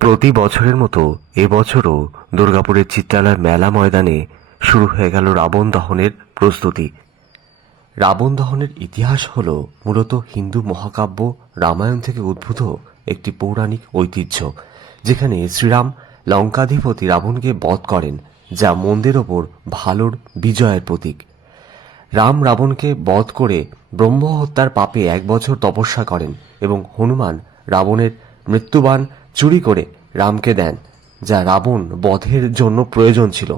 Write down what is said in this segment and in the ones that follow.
প্রতি বছরের মতো এবছরও দুর্গাপুরের চিত্রালয় মেলা ময়দানে শুরু হয়ে গেল রাবণ দহনের প্রস্তুতি। রাবণ দহনের ইতিহাস হল মূলত হিন্দু মহাকাব্য রামায়ণ থেকে উদ্ভূত একটি পৌরাণিক ঐতিহ্য, যেখানে শ্রীরাম লঙ্কাধিপতি রাবণকে বধ করেন, যা মন্দের ওপর ভালোর বিজয়ের প্রতীক। রাম রাবণকে বধ করে ব্রহ্ম হত্যার পাপে 1 বছর তপস্যা করেন এবং হনুমান রাবণের মৃত্যুবাণ চুরি করে রামকে দেন, যা রাবণ বধের জন্য প্রয়োজন ছিল।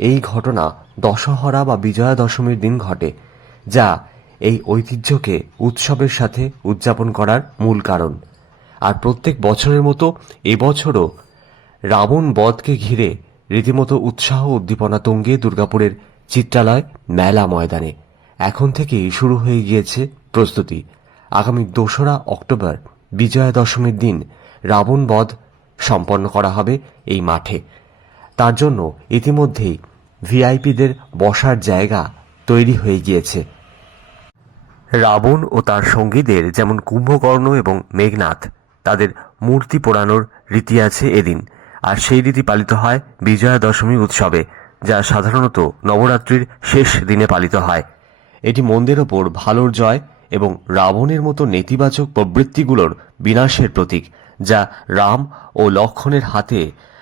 এই ঘটনা দশহরা বা বিজয়া দশমীর দিন ঘটে, যা এই ঐতিহ্যকে উৎসবের সাথে উদযাপন করার মূল কারণ। আর প্রত্যেক বছরের মতো এবছরও রাবণ বধকে ঘিরে রীতিমতো উৎসাহ উদ্দীপনা তুঙ্গে দুর্গাপুরের চিত্রালয় মেলা ময়দানে এখন থেকেই শুরু হয়ে গিয়েছে প্রস্তুতি। আগামী 2রা অক্টোবর বিজয়া দশমীর দিন রাবণ বধ সম্পন্ন করা হবে এই মাঠে। তার জন্য ইতিমধ্যেই ভিআইপিদের বসার জায়গা তৈরি হয়ে গিয়েছে। রাবণ ও তার সঙ্গীদের যেমন কুম্ভকর্ণ এবং মেঘনাদ, তাদের মূর্তি পোড়ানোর রীতি আছে এদিন, আর সেই রীতি পালিত হয় বিজয়া দশমী উৎসবে, যা সাধারণত নবরাত্রির শেষ দিনে পালিত হয়। এটি মন্দের ওপর ভালোর জয় এবং রাবণের মতো নেতিবাচক প্রবৃত্তিগুলোর বিনাশের প্রতীক, যা রাম ও লক্ষ্মণের হাতে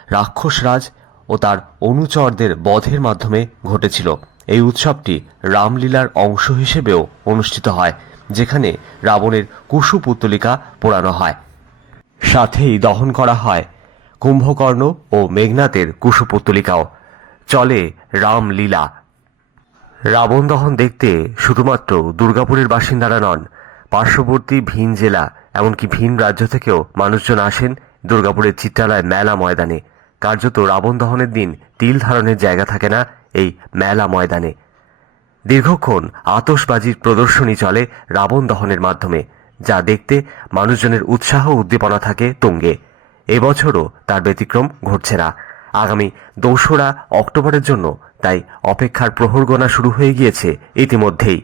রাক্ষসরাজ ও তার অনুচরদের বধের মাধ্যমে ঘটেছিল। এই উৎসবটি রামলীলার অংশ হিসেবেও অনুষ্ঠিত হয়, যেখানে রাবণের কুশু পুত্তলিকা পোড়ানো হয়, সাথেই দহন করা হয় কুম্ভকর্ণ ও মেঘনাদের কুশু পুত্তলিকাও। চলে রামলীলা। রাবণ দহন দেখতে শুধুমাত্র দুর্গাপুরের বাসিন্দারা নন, পার্শ্ববর্তী ভিন জেলা এমনকি ভিন রাজ্য থেকেও মানুষজন আসেন দুর্গাপুরের চিত্রালয় মেলা ময়দানে। কার্যত রাবণ দহনের দিন তিল ধারণের জায়গা থাকে না এই মেলা ময়দানে। দীর্ঘক্ষণ আতশবাজির প্রদর্শনী চলে রাবণ দহনের মাধ্যমে, যা দেখতে মানুষজনের উৎসাহ উদ্দীপনা থাকে তুঙ্গে। এবছরও তার ব্যতিক্রম ঘটছে না। আগামী 2রা অক্টোবরের জন্য তাই অপেক্ষার প্রহর গোনা শুরু হয়ে গিয়েছে ইতিমধ্যেই।